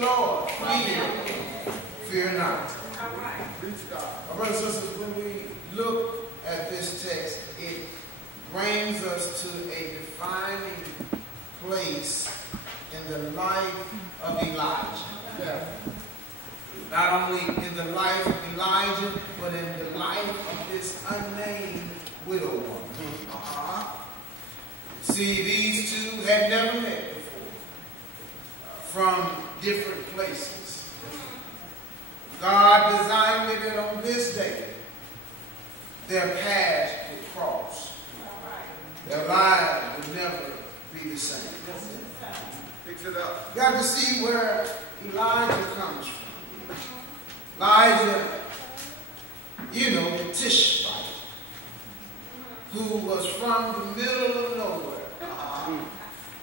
the Lord. Fear not. My brothers and sisters, when we look at this text, it brings us to a defining place in the life of Elijah. Not only in the life of Elijah, but in the life of this unnamed widow woman. See, these two had never met before, from different places. God designed it that on this day, their paths would cross. Their lives would never be the same. Fix it up. You got to see where Elijah comes from. Elijah, the Tishbite, who was from the middle of nowhere,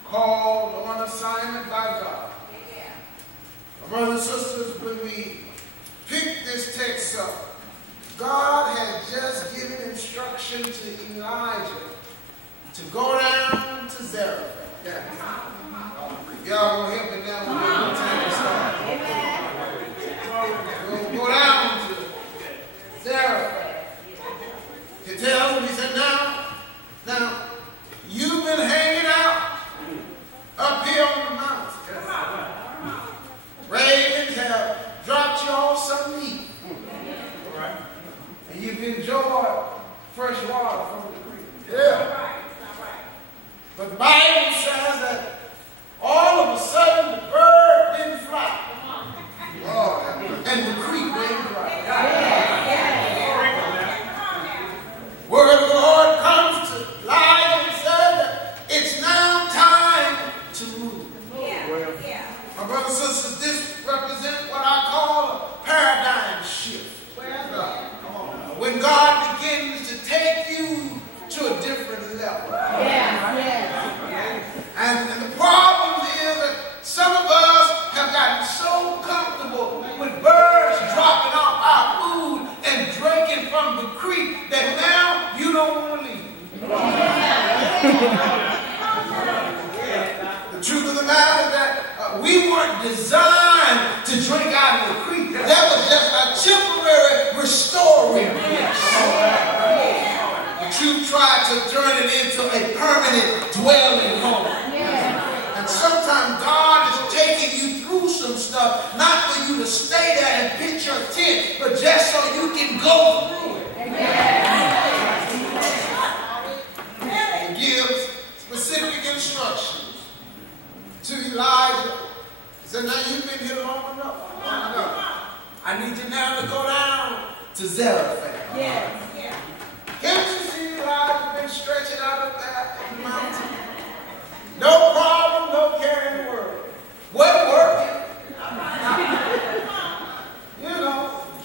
called on assignment by God. My brothers and sisters, when we pick this text up, God had just given instruction to Elijah to go down to Zarephath. Y'all gonna help me now when the time starts. We'll go down to Zarephath. He tells him, he said, now, you've been hanging out up here on the mountain. Ravens have dropped you off some meat. And you've enjoyed fresh water from the creek. But the Bible says that all of a sudden the bird didn't fly. And the creek ran dry. Word of the Lord comes to Elijah and said that it's now time to move. My brothers and sisters, this represents what I call a paradigm shift. When God begins to take you to a different level. And the problem is that some of us have gotten so comfortable with birds dropping off our food and drinking from the creek that now you don't want to leave. The truth of the matter is that we weren't designed to drink out of the creek. That was just a temporary restoring place. But you tried to turn it into a permanent dwelling home. And sometimes God is taking you through some stuff, not for you to stay there and pitch your tent, but just so you can go through it. He gives specific instructions to Elijah. He said, now you've been here long enough. I need you now to go down to Zarephath. Can't you see Elijah been stretching out up there on the mountain? No problem, no care in the world. What working?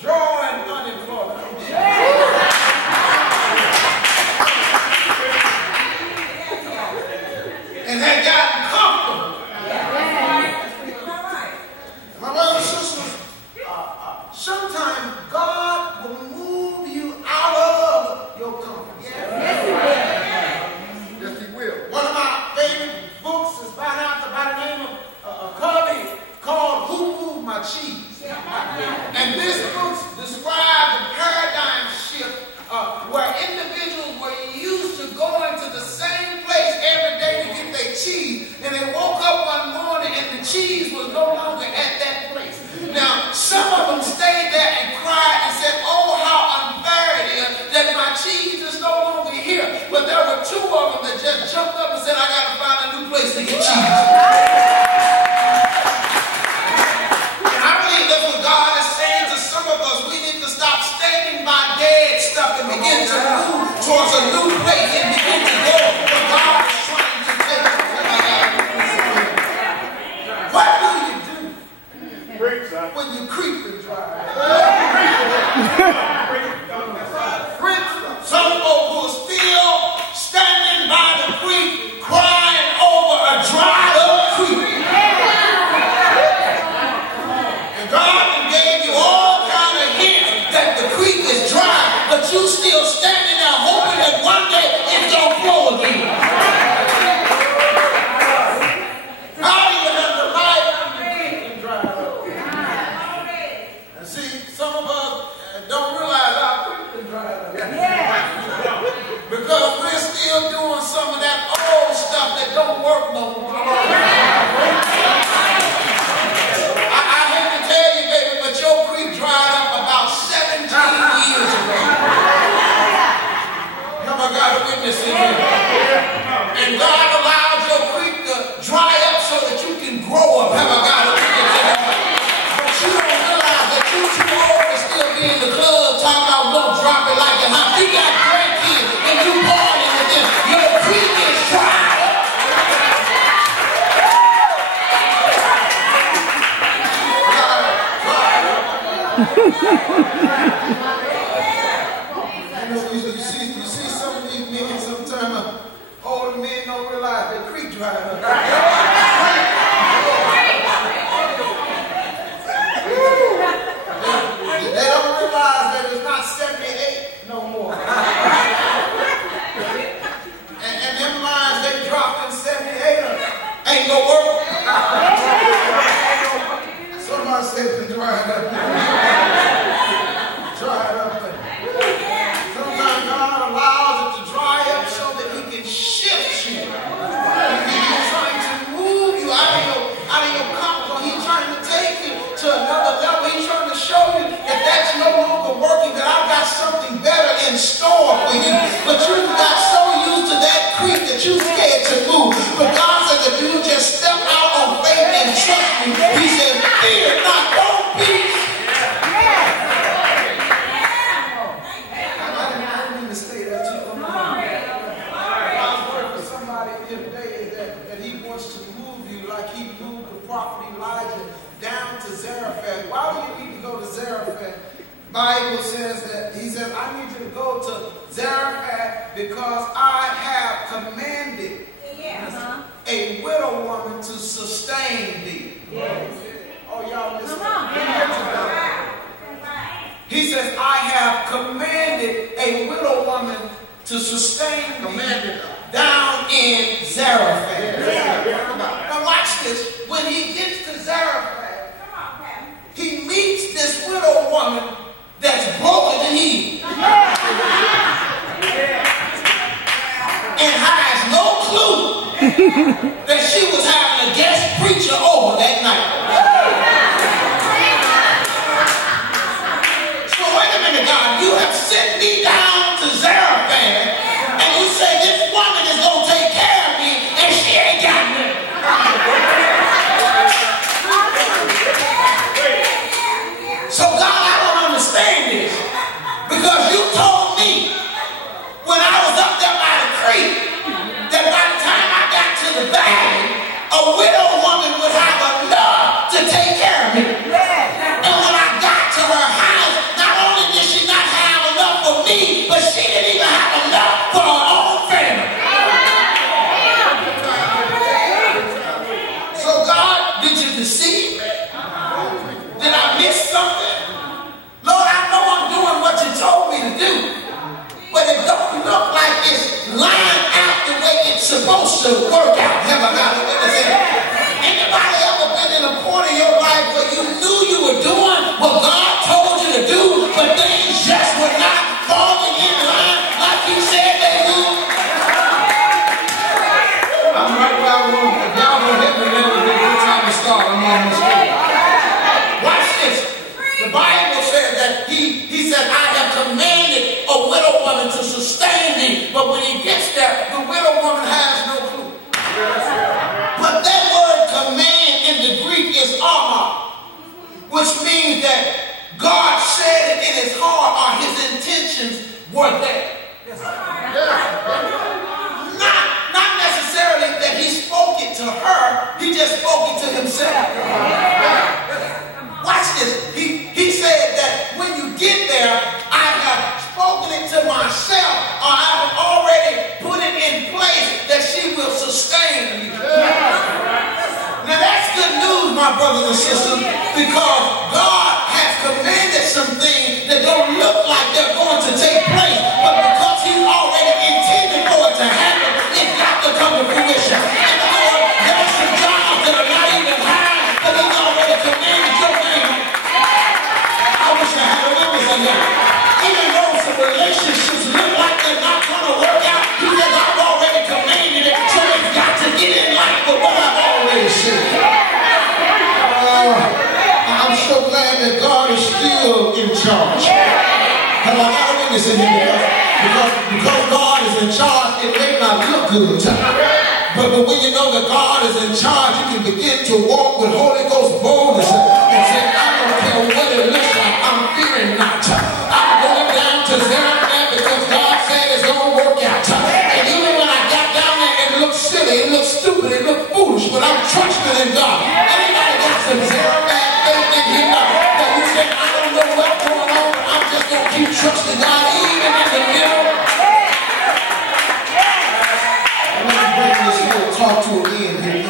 Drawing unemployment. And had gotten comfortable. My brothers and sisters, sometimes God will move you out of your comfort zone. Yes, He will. One of my favorite books is by the name of a copy called Who Moved My Cheese? And this book describes a paradigm shift where individuals were used to going to the same place every day to get their cheese, and they woke up one morning and the cheese was no longer at that place. Now, some of them stayed there and cried and said, oh, how unfair it is that my cheese is no longer here. But there were two of them that just jumped up and said, I got to find a new place to get cheese. And I believe that's what God is saying to some of us. We need to stop standing by dead stuff and begin to move towards a new place and begin to go where God is trying to take us. What do you do when you creep and dry? Some folk who are still standing by the creek crying over a dry don't work no more. I hate to tell you, baby, but your creek dried up about 17 years ago. Have I got a witness in here? And God allowed your creek to dry up so that you can grow up. Have I got a witness in here? But you don't realize that you too old to still be in the club talking about don't drop it like a hot. You got grandkids and you party with them. Your creek is dry. You see some of these men, sometimes older men don't realize their creek dried up. They don't realize that it's not 78 no more. And them lines they dropped in 78 ain't gonna work. Somebody said to dry it up. Dry it up. Sometimes God allows it to dry up so that He can shift you. He's trying to move you out of your comfort zone. He's trying to take you to another level. He's trying to show you that that's no longer working, that I've got something better in store for you. But you got so used to that creek that you're scared to move. But God said that you just step out on faith and trust me. He said, fear not, don't be. I didn't mean to say that to you. God's word for somebody the other day is that He wants to move you like He moved the prophet Elijah down to Zarephath. Why do you need to go to Zarephath? Bible says that He says, I need you to go to Zarephath because I have commanded a widow woman to sustain thee. Yes. Oh, y'all listen. He says, I have commanded a widow woman to sustain thee down in Zarephath. Now watch this. When he gets to Zarephath, he meets this widow woman that's broken in he. And has no clue that she was having a guest preacher over that night. So wait a minute, God, you have sent me down to Zarephath and you say this woman is going to take care of me and she ain't got me. So God, I don't understand this because you told me when I was up there by the creek that by the time I got to the valley, a widow woman would have enough to take care of me. And when I got to her house, not only did she not have enough for me, but she didn't even have enough for her own family. So God, did you deceive me? Did I miss something? Lord, I know I'm doing what you told me to do, but it don't look like it's lined out the way it's supposed to work out. Have I got it? Anybody ever been in a point in your life where you knew you were doing what God told you to do, but things just were not falling in line like He said they would? I'm right where I want. If y'all don't hit me, then it'll be a good time to start. I'm almost there. Watch this. The Bible says that he said, I have commanded a widow woman to sustain thee. But when he gets there, the widow woman has no clue. But that word command in the Greek is armor, which means that God said it in his heart or his intentions were there. Not necessarily that he spoke it to her, he just spoke it to himself. Watch this. He said that when you get there, I have spoken it to myself, or I have already put it in place that she will sustain you. Now that's good news, my brothers and sisters, because God has commanded some things that don't look like they're going to take place, but because He's already intended for it to happen, it's got to come to fruition. And the Lord, there's some jobs that are not even high, but He's already commanded your name. I wish I had a witness in here. Even though some relationships look like they're not going to work out, He says, I've already commanded it, so it's got to get in line. good. But when you know that God is in charge, you can begin to walk with Holy Ghost boldness and say, I don't care what it looks like, I'm fearing not. I'm going down to zero because God said it's going to work out. And even when I got down there, it looked silly, it looked stupid, it looked foolish, but I'm trusting in God. Anybody got some zero bad faith in here that you say, I don't know what's going on, but I'm just going to keep trusting God even in the middle. And let me bring this little talk to an end here.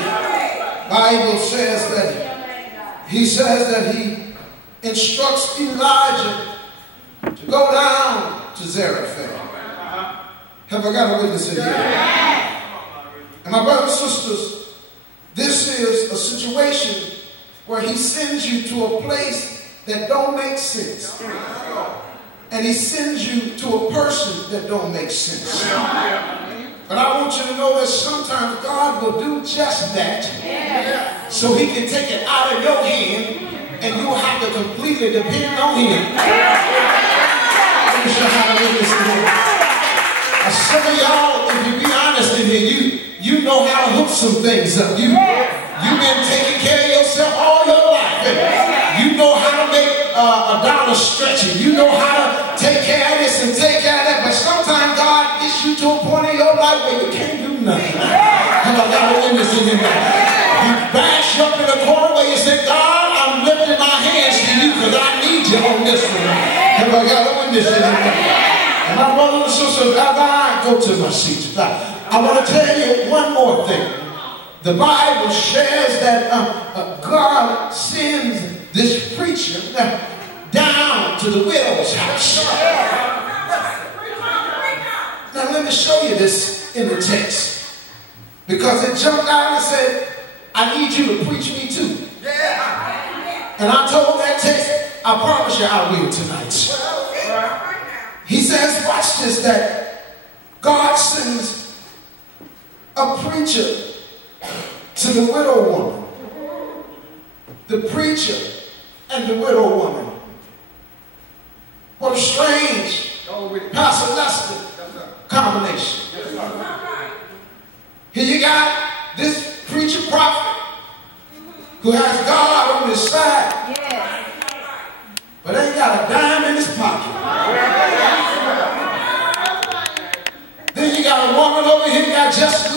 Bible says that he instructs Elijah to go down to Zarephath. Have I got a witness in here? And my brothers and sisters, this is a situation where he sends you to a place that don't make sense. And he sends you to a person that don't make sense. But I want you to know that sometimes God will do just that so he can take it out of your hand and you will have to completely depend on him. Let me show how to do this today. Some of y'all, if you be honest in here, you know how to hook some things up. You've been taking care of yourself all your life. You know how to make a dollar stretching. You know how to take care of this and take care of that. But sometimes God gets you to a point in your life where you can't do nothing. Have I got a witness in here? You bash up in the corner where you say, God, I'm lifting my hands to you because I need you on this one. Have I got a witness in here? And my brothers and sisters, as I go to my seat, I want to tell you one more thing. The Bible shares that God sends this preacher down to the widow's house. Now let me show you this in the text. Because it jumped out and said, I need you to preach me too. And I told that text, I promise you I will tonight. He says, watch this, that God sends a preacher to the widow woman. The preacher and the widow woman. What a strange, Pastor Lester combination. Here you got this preacher prophet who has God on his side, but ain't got a dime in his pocket. Then you got a woman over here got just